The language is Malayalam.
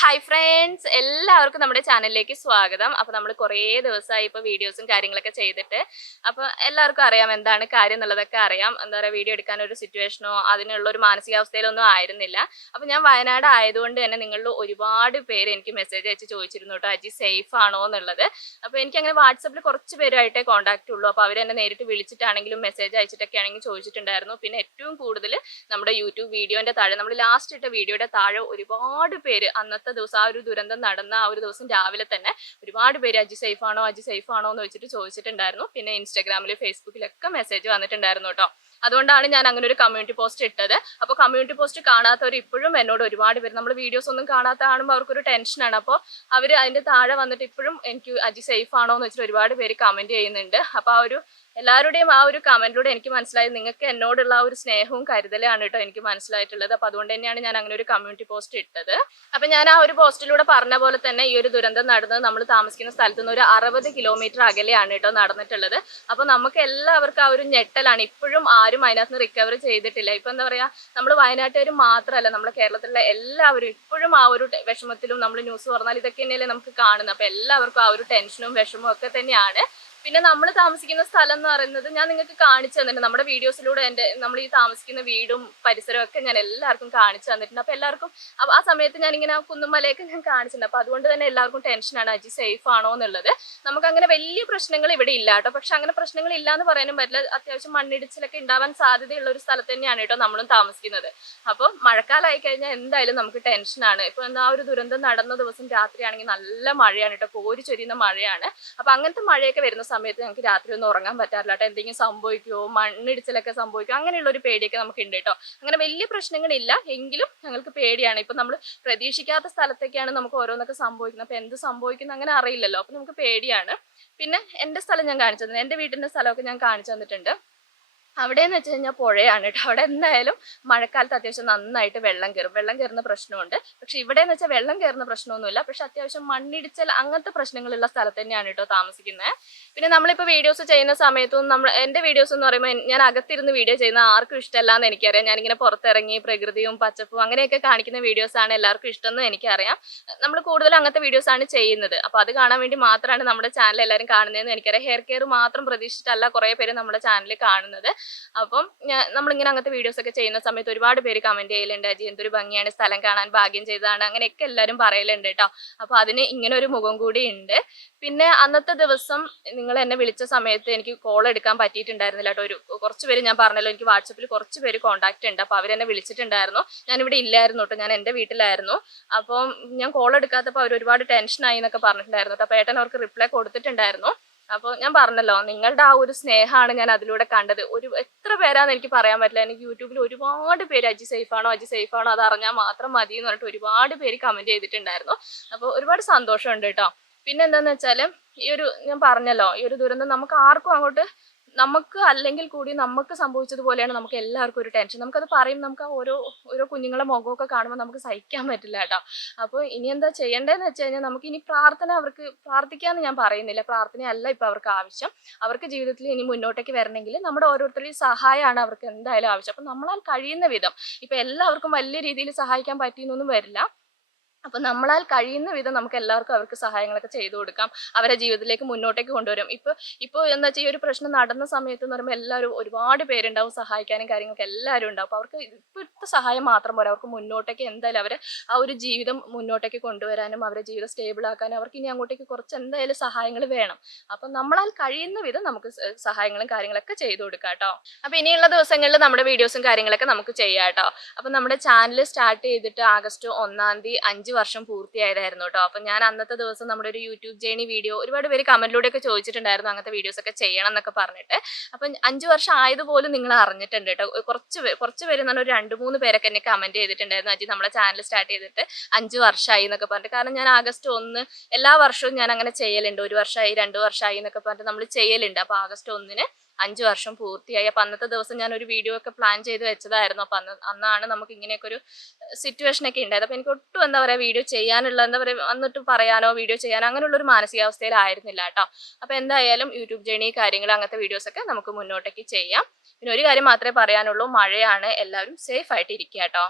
ഹായ് ഫ്രണ്ട്സ്, എല്ലാവർക്കും നമ്മുടെ ചാനലിലേക്ക് സ്വാഗതം. അപ്പോൾ നമ്മൾ കുറേ ദിവസമായി ഇപ്പോൾ വീഡിയോസും കാര്യങ്ങളൊക്കെ ചെയ്തിട്ട്, അപ്പോൾ എല്ലാവർക്കും അറിയാം എന്താണ് കാര്യം എന്നുള്ളതൊക്കെ അറിയാം. എന്താ പറയുക, വീഡിയോ എടുക്കാനൊരു സിറ്റുവേഷനോ അതിനുള്ളൊരു മാനസികാവസ്ഥയിലൊന്നും ആയിരുന്നില്ല. അപ്പോൾ ഞാൻ വയനാട് ആയതുകൊണ്ട് തന്നെ നിങ്ങളിൽ ഒരുപാട് പേര് എനിക്ക് മെസ്സേജ് അയച്ച് ചോദിച്ചിരുന്നു കേട്ടോ, അജി സേഫ് ആണോ എന്നുള്ളത്. അപ്പോൾ എനിക്കങ്ങനെ വാട്സപ്പിൽ കുറച്ച് പേരായിട്ടേ കോൺടാക്റ്റ് ഉള്ളൂ. അപ്പോൾ അവരെന്നെ നേരിട്ട് വിളിച്ചിട്ടാണെങ്കിലും മെസ്സേജ് അയച്ചിട്ടൊക്കെ ആണെങ്കിൽ ചോദിച്ചിട്ടുണ്ടായിരുന്നു. പിന്നെ ഏറ്റവും കൂടുതൽ നമ്മുടെ യൂട്യൂബ് വീഡിയോൻ്റെ താഴെ, നമ്മൾ ലാസ്റ്റ് ഇട്ട വീഡിയോയുടെ താഴെ ഒരുപാട് പേര് അന്നത്തെ ദിവസം ആ ഒരു ദുരന്തം നടന്ന ആ ഒരു ദിവസം രാവിലെ തന്നെ ഒരുപാട് പേര് അജി സേഫ് ആണോ എന്ന് വെച്ചിട്ട് ചോദിച്ചിട്ടുണ്ടായിരുന്നു. പിന്നെ ഇൻസ്റ്റാഗ്രാമിൽ ഫേസ്ബുക്കിലൊക്കെ മെസ്സേജ് വന്നിട്ടുണ്ടായിരുന്നു കേട്ടോ. അതുകൊണ്ടാണ് ഞാൻ അങ്ങനെ ഒരു കമ്മ്യൂണിറ്റി പോസ്റ്റ് ഇട്ടത്. അപ്പോൾ കമ്മ്യൂണിറ്റി പോസ്റ്റ് കാണാത്തവർ ഇപ്പോഴും എന്നോട് ഒരുപാട് പേര്, നമ്മൾ വീഡിയോസ് ഒന്നും കാണാത്ത കാണുമ്പോൾ അവർക്കൊരു ടെൻഷനാണ്. അപ്പോൾ അവർ അതിൻ്റെ താഴെ വന്നിട്ട് ഇപ്പോഴും എനിക്ക് അജി സേഫ് ആണോ എന്ന് വെച്ചിട്ട് ഒരുപാട് പേര് കമൻറ്റ് ചെയ്യുന്നുണ്ട്. അപ്പോൾ ആ ഒരു എല്ലാവരുടെയും ആ ഒരു കമൻറ്റിലൂടെ എനിക്ക് മനസ്സിലായത് നിങ്ങൾക്ക് എന്നോടുള്ള ആ ഒരു സ്നേഹവും കരുതലാണ് കേട്ടോ എനിക്ക് മനസ്സിലായിട്ടുള്ളത്. അപ്പോൾ അതുകൊണ്ട് തന്നെയാണ് ഞാൻ അങ്ങനെ ഒരു കമ്മ്യൂണിറ്റി പോസ്റ്റ് ഇട്ടത്. അപ്പം ഞാൻ ആ ഒരു പോസ്റ്റിലൂടെ പറഞ്ഞ പോലെ തന്നെ ഈ ഒരു ദുരന്തം നടന്നത് നമ്മൾ താമസിക്കുന്ന സ്ഥലത്ത് നിന്ന് ഒരു 60 കിലോമീറ്റർ അകലെയാണ് കേട്ടോ നടന്നിട്ടുള്ളത്. അപ്പോൾ നമുക്ക് എല്ലാവർക്കും ആ ഒരു ഞെട്ടലാണ്. ഇപ്പോഴും ആരും അതിനകത്ത് നിന്ന് റിക്കവർ ചെയ്തിട്ടില്ല. ഇപ്പം എന്താ പറയുക, നമ്മൾ വയനാട്ടുകാർ മാത്രമല്ല, നമ്മുടെ കേരളത്തിലുള്ള എല്ലാവരും ഇപ്പോഴും ആ ഒരു വിഷമത്തിലും, നമ്മൾ ന്യൂസ് പറഞ്ഞാൽ ഇതൊക്കെ തന്നെയല്ലേ നമുക്ക് കാണുന്നത്. അപ്പോൾ എല്ലാവർക്കും ആ ഒരു ടെൻഷനും വിഷമവും ഒക്കെ തന്നെയാണ്. പിന്നെ നമ്മൾ താമസിക്കുന്ന സ്ഥലം എന്ന് പറയുന്നത് ഞാൻ നിങ്ങൾക്ക് കാണിച്ചു തന്നിട്ടുണ്ട്. നമ്മുടെ വീഡിയോസിലൂടെ നമ്മൾ ഈ താമസിക്കുന്ന വീടും പരിസരവും ഒക്കെ ഞാൻ എല്ലാവർക്കും കാണിച്ചു തന്നിട്ടുണ്ട്. അപ്പോൾ എല്ലാവർക്കും ആ സമയത്ത് ഞാനിങ്ങനെ കുന്നുമലയൊക്കെ ഞാൻ കാണിച്ചിട്ടുണ്ട്. അപ്പോൾ അതുകൊണ്ട് തന്നെ എല്ലാവർക്കും ടെൻഷനാണ്, അജി സേഫ് ആണോ എന്നുള്ളത്. നമുക്കങ്ങനെ വലിയ പ്രശ്നങ്ങൾ ഇവിടെ ഇല്ല കേട്ടോ. പക്ഷെ അങ്ങനെ പ്രശ്നങ്ങൾ ഇല്ല എന്ന് പറയാനും പറ്റില്ല. അത്യാവശ്യം മണ്ണിടിച്ചിലൊക്കെ ഉണ്ടാവാൻ സാധ്യതയുള്ള ഒരു സ്ഥലത്ത് തന്നെയാണ് കേട്ടോ നമ്മളും താമസിക്കുന്നത്. അപ്പോൾ മഴക്കാലമായി കഴിഞ്ഞാൽ എന്തായാലും നമുക്ക് ടെൻഷനാണ്. ഇപ്പോൾ എന്താ ഒരു ദുരന്തം നടന്ന ദിവസം രാത്രിയാണെങ്കിൽ നല്ല മഴയാണ് കേട്ടോ, കോരി ചൊരിയുന്ന മഴയാണ്. അപ്പോൾ അങ്ങനത്തെ മഴയൊക്കെ വരുന്ന സമയത്ത് ഞങ്ങൾക്ക് രാത്രി ഒന്നും ഉറങ്ങാൻ പറ്റാറില്ല കേട്ടോ. എന്തെങ്കിലും സംഭവിക്കുമോ, മണ്ണിടിച്ചിലൊക്കെ സംഭവിക്കുമോ, അങ്ങനെയുള്ള ഒരു പേടിയൊക്കെ നമുക്ക് ഉണ്ട് കേട്ടോ. അങ്ങനെ വലിയ പ്രശ്നങ്ങളില്ല, എങ്കിലും ഞങ്ങൾക്ക് പേടിയാണ്. ഇപ്പം നമ്മൾ പ്രതീക്ഷിക്കാത്ത സ്ഥലത്തൊക്കെയാണ് നമുക്ക് ഓരോന്നൊക്കെ സംഭവിക്കുന്നത്. അപ്പോൾ എന്ത് സംഭവിക്കുന്നു അങ്ങനെ അറിയില്ലല്ലോ. അപ്പോൾ നമുക്ക് പേടിയാണ്. പിന്നെ എൻ്റെ സ്ഥലം ഞാൻ കാണിച്ചു തന്നെ, എൻ്റെ വീട്ടിൻ്റെ സ്ഥലമൊക്കെ ഞാൻ കാണിച്ചു തന്നിട്ടുണ്ട്. അവിടെ എന്ന് വെച്ച് കഴിഞ്ഞാൽ പുഴയാണ് കേട്ടോ. അവിടെ എന്തായാലും മഴക്കാലത്ത് അത്യാവശ്യം നന്നായിട്ട് വെള്ളം കയറുന്ന പ്രശ്നമുണ്ട്. പക്ഷെ ഇവിടെ എന്ന് വെച്ചാൽ വെള്ളം കയറുന്ന പ്രശ്നമൊന്നുമില്ല. പക്ഷെ അത്യാവശ്യം മണ്ണിടിച്ചൽ അങ്ങനത്തെ പ്രശ്നങ്ങളുള്ള സ്ഥലത്ത് തന്നെയാണ് കേട്ടോ താമസിക്കുന്നത്. പിന്നെ നമ്മളിപ്പോൾ വീഡിയോസ് ചെയ്യുന്ന സമയത്തും എൻ്റെ വീഡിയോസ് എന്ന് പറയുമ്പോൾ ഞാൻ അകത്തിരുന്ന് വീഡിയോ ചെയ്യുന്ന ആർക്കും ഇഷ്ടമല്ല എന്ന് എനിക്കറിയാം. ഞാനിങ്ങനെ പുറത്തിറങ്ങി പ്രകൃതിയും പച്ചപ്പും അങ്ങനെയൊക്കെ കാണിക്കുന്ന വീഡിയോസാണ് എല്ലാവർക്കും ഇഷ്ടമെന്ന് എനിക്കറിയാം. നമ്മൾ കൂടുതൽ അങ്ങനത്തെ വീഡിയോസാണ് ചെയ്യുന്നത്. അപ്പോൾ അത് കാണാൻ വേണ്ടി മാത്രമാണ് നമ്മുടെ ചാനൽ എല്ലാവരും കാണുന്നതെന്ന് എനിക്കറിയാം. ഹെയർ കെയർ മാത്രം പ്രതീക്ഷിച്ചിട്ടല്ല കുറേ പേര് നമ്മുടെ ചാനൽ കാണുന്നത്. അപ്പം നമ്മളിങ്ങനെ അങ്ങനത്തെ വീഡിയോസ് ഒക്കെ ചെയ്യുന്ന സമയത്ത് ഒരുപാട് പേര് കമന്റ് ചെയ്യലുണ്ട്, അജി എന്തൊരു ഭംഗിയാണ്, സ്ഥലം കാണാൻ ഭാഗ്യം ചെയ്തതാണ്, അങ്ങനെയൊക്കെ എല്ലാവരും പറയലുണ്ട് കേട്ടോ. അപ്പോൾ അതിന് ഇങ്ങനെ ഒരു മുഖം കൂടി ഉണ്ട്. പിന്നെ അന്നത്തെ ദിവസം നിങ്ങൾ എന്നെ വിളിച്ച സമയത്ത് എനിക്ക് കോൾ എടുക്കാൻ പറ്റിയിട്ടുണ്ടായിരുന്നില്ല കേട്ടോ. കുറച്ച് പേര്, ഞാൻ പറഞ്ഞല്ലോ എനിക്ക് വാട്സപ്പിൽ കുറച്ച് പേര് കോൺടാക്റ്റ് ഉണ്ട്. അപ്പോൾ അവരെന്നെ വിളിച്ചിട്ടുണ്ടായിരുന്നു. ഞാനിവിടെ ഇല്ലായിരുന്നു കേട്ടോ, ഞാൻ എൻ്റെ വീട്ടിലായിരുന്നു. അപ്പം ഞാൻ കോൾ എടുക്കാത്തപ്പോൾ അവർ ഒരുപാട് ടെൻഷനായി എന്നൊക്കെ പറഞ്ഞിട്ടുണ്ടായിരുന്നു കേട്ടോ. അപ്പോൾ ഏട്ടൻ അവർക്ക് റിപ്ലൈ കൊടുത്തിട്ടുണ്ടായിരുന്നു. അപ്പോൾ ഞാൻ പറഞ്ഞല്ലോ, നിങ്ങളുടെ ആ ഒരു സ്നേഹമാണ് ഞാൻ അതിലൂടെ കണ്ടത്. എത്ര പേരാന്ന് എനിക്ക് പറയാൻ പറ്റില്ല. എനിക്ക് യൂട്യൂബിൽ ഒരുപാട് പേര് അജി സേഫ് ആണോ അത് അറിഞ്ഞാൽ മാത്രം മതി എന്ന് പറഞ്ഞിട്ട് ഒരുപാട് പേര് കമന്റ് ചെയ്തിട്ടുണ്ടായിരുന്നു. അപ്പോൾ ഒരുപാട് സന്തോഷമുണ്ട് കേട്ടോ. പിന്നെ എന്താണെന്ന് വെച്ചാൽ ഞാൻ പറഞ്ഞല്ലോ, ഈ ഒരു ദുരന്തം നമുക്ക് ആർക്കും അങ്ങോട്ട്, നമുക്ക് അല്ലെങ്കിൽ കൂടി നമുക്ക് സംഭവിച്ചതുപോലെയാണ് നമുക്ക് എല്ലാവർക്കും ഒരു ടെൻഷൻ. നമുക്കത് പറയും, നമുക്ക് ഓരോ കുഞ്ഞുങ്ങളെ മുഖമൊക്കെ കാണുമ്പോൾ നമുക്ക് സഹിക്കാൻ പറ്റില്ല കേട്ടോ. അപ്പോൾ ഇനി എന്താ ചെയ്യേണ്ടതെന്ന് വെച്ച് കഴിഞ്ഞാൽ, നമുക്ക് ഇനി അവർക്ക് പ്രാർത്ഥിക്കാമെന്ന് ഞാൻ പറയുന്നില്ല. പ്രാർത്ഥനയല്ല ഇപ്പോൾ അവർക്ക് ആവശ്യം. അവർക്ക് ജീവിതത്തിൽ ഇനി മുന്നോട്ടേക്ക് വരണമെങ്കിൽ നമ്മുടെ ഓരോരുത്തരുടെയും സഹായമാണ് അവർക്ക് എന്തായാലും ആവശ്യം. അപ്പം നമ്മളാൽ കഴിയുന്ന വിധം, ഇപ്പം എല്ലാവർക്കും വലിയ രീതിയിൽ സഹായിക്കാൻ പറ്റിയെന്നൊന്നും വരില്ല. അപ്പം നമ്മളാൽ കഴിയുന്ന വിധം നമുക്ക് എല്ലാവർക്കും അവർക്ക് സഹായങ്ങളൊക്കെ ചെയ്തു കൊടുക്കാം, അവരെ ജീവിതത്തിലേക്ക് മുന്നോട്ടേക്ക് കൊണ്ടുവരും. ഇപ്പോൾ എന്താ വെച്ചാൽ ഈ ഒരു പ്രശ്നം നടന്ന സമയത്ത് എന്ന് പറയുമ്പോൾ എല്ലാവരും ഒരുപാട് പേരുണ്ടാവും സഹായിക്കാനും കാര്യങ്ങളൊക്കെ എല്ലാവരും ഉണ്ടാവും. അപ്പോൾ അവർക്ക് ഇപ്പോഴത്തെ സഹായം മാത്രം പോരാ, അവർക്ക് മുന്നോട്ടേക്ക് എന്തായാലും അവരെ ആ ഒരു ജീവിതം മുന്നോട്ടേക്ക് കൊണ്ടുവരാനും അവരുടെ ജീവിതം സ്റ്റേബിൾ ആക്കാനും അവർക്ക് ഇനി അങ്ങോട്ടേക്ക് കുറച്ച് എന്തായാലും സഹായങ്ങൾ വേണം. അപ്പം നമ്മളാൽ കഴിയുന്ന വിധം നമുക്ക് സഹായങ്ങളും കാര്യങ്ങളൊക്കെ ചെയ്തു കൊടുക്കാം കേട്ടോ. അപ്പോൾ ഇനിയുള്ള ദിവസങ്ങളിൽ നമ്മുടെ വീഡിയോസും കാര്യങ്ങളൊക്കെ നമുക്ക് ചെയ്യാം കേട്ടോ. അപ്പം നമ്മുടെ ചാനൽ സ്റ്റാർട്ട് ചെയ്തിട്ട് ആഗസ്റ്റ് 1-ാം തീയതി 5 വർഷം പൂർത്തിയായതായിരുന്നു കേട്ടോ. അപ്പം ഞാൻ അന്നത്തെ ദിവസം നമ്മുടെ ഒരു യൂട്യൂബ് ജേണി വീഡിയോ ഒരുപാട് പേര് കമന്റിലൂടെയൊക്കെ ചോദിച്ചിട്ടുണ്ടായിരുന്നു അങ്ങനത്തെ വീഡിയോസ് ഒക്കെ ചെയ്യണം എന്നൊക്കെ പറഞ്ഞിട്ട്. അപ്പം 5 വർഷം ആയതുപോലും നിങ്ങൾ അറിഞ്ഞിട്ടുണ്ട് കേട്ടോ. കുറച്ച് പേര് എന്നാണ് ഒരു 2-3 പേരൊക്കെ എന്നെ കമന്റ് ചെയ്തിട്ടുണ്ടായിരുന്നു, അജി നമ്മളെ ചാനൽ സ്റ്റാർട്ട് ചെയ്തിട്ട് 5 വർഷമായി എന്നൊക്കെ പറഞ്ഞിട്ട്. കാരണം ഞാൻ ആഗസ്റ്റ് 1 എല്ലാ വർഷവും ഞാൻ അങ്ങനെ ചെയ്യലുണ്ട്. 1 വർഷമായി 2 വർഷമായി എന്നൊക്കെ പറഞ്ഞിട്ട് നമ്മൾ ചെയ്യലുണ്ട്. അപ്പോൾ ആഗസ്റ്റ് 1-ന് 5 വർഷം പൂർത്തിയായി. അപ്പം അന്നത്തെ ദിവസം ഞാൻ ഒരു വീഡിയോ ഒക്കെ പ്ലാൻ ചെയ്ത് വെച്ചതായിരുന്നു. അപ്പം അന്നാണ് നമുക്ക് ഇങ്ങനെയൊക്കെ ഒരു സിറ്റുവേഷനൊക്കെ ഉണ്ടായത്. അപ്പോൾ എനിക്ക് ഒട്ടും എന്താ പറയുക, വീഡിയോ ചെയ്യാനുള്ള എന്താ പറയുക, വന്നിട്ട് പറയാനോ വീഡിയോ ചെയ്യാനോ അങ്ങനെയുള്ളൊരു മാനസികാവസ്ഥയിലായിരുന്നില്ല കേട്ടോ. അപ്പോൾ എന്തായാലും യൂട്യൂബ് ജേണി കാര്യങ്ങൾ അങ്ങനത്തെ വീഡിയോസൊക്കെ നമുക്ക് മുന്നോട്ടേക്ക് ചെയ്യാം. പിന്നെ ഒരു കാര്യം മാത്രമേ പറയാനുള്ളൂ, മഴയാണ്, എല്ലാവരും സേഫ് ആയിട്ട് ഇരിക്കുക കേട്ടോ.